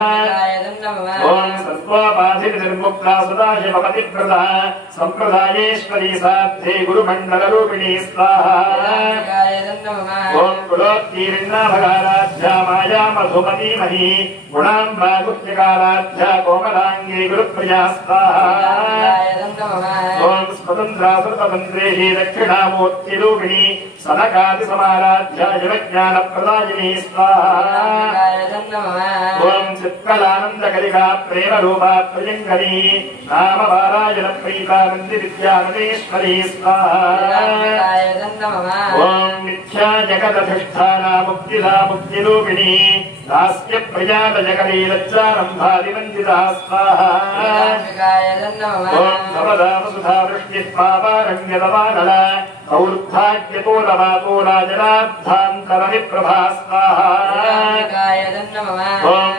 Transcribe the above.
ओम सत्वापाधित निर्मुक्ता सदाशिवपतिव्रता संप्रदायेश्वरी साध्ये गुरुमंडल रूपिणी स्वाहा ओम कुलोत्तीर्णा भगाराध्या माया मधुमती मही गुणांबा गुह्यकाराध्या कोमलांगी गुरुप्रिया स्वाहा ओम स्वतंत्रा सर्वतंत्रेहि दक्षिणामूर्ति रूपिणी सनकादि समाराध्या जगज्ञानप्रदायिनी स्वाहा ओम चित्कलानंद कलिका प्रेम रूपा प्रियंकरी नाम वारायण प्रीता नंदी विद्यानदेश्वरी स्वाहा ओम मिथ्या जगदधिष्ठाना मुक्तिदा मुक्तिरूपिणी दास्य प्रिया जगरी लज्जारंभादिवंदिता स्वाहा ओम भवदा वसुधा वृष्टिः पापारण्यतमानल और्ध्याग्यतोलवातो राजराद्धान्तरविप्रभा स्वाहा ओम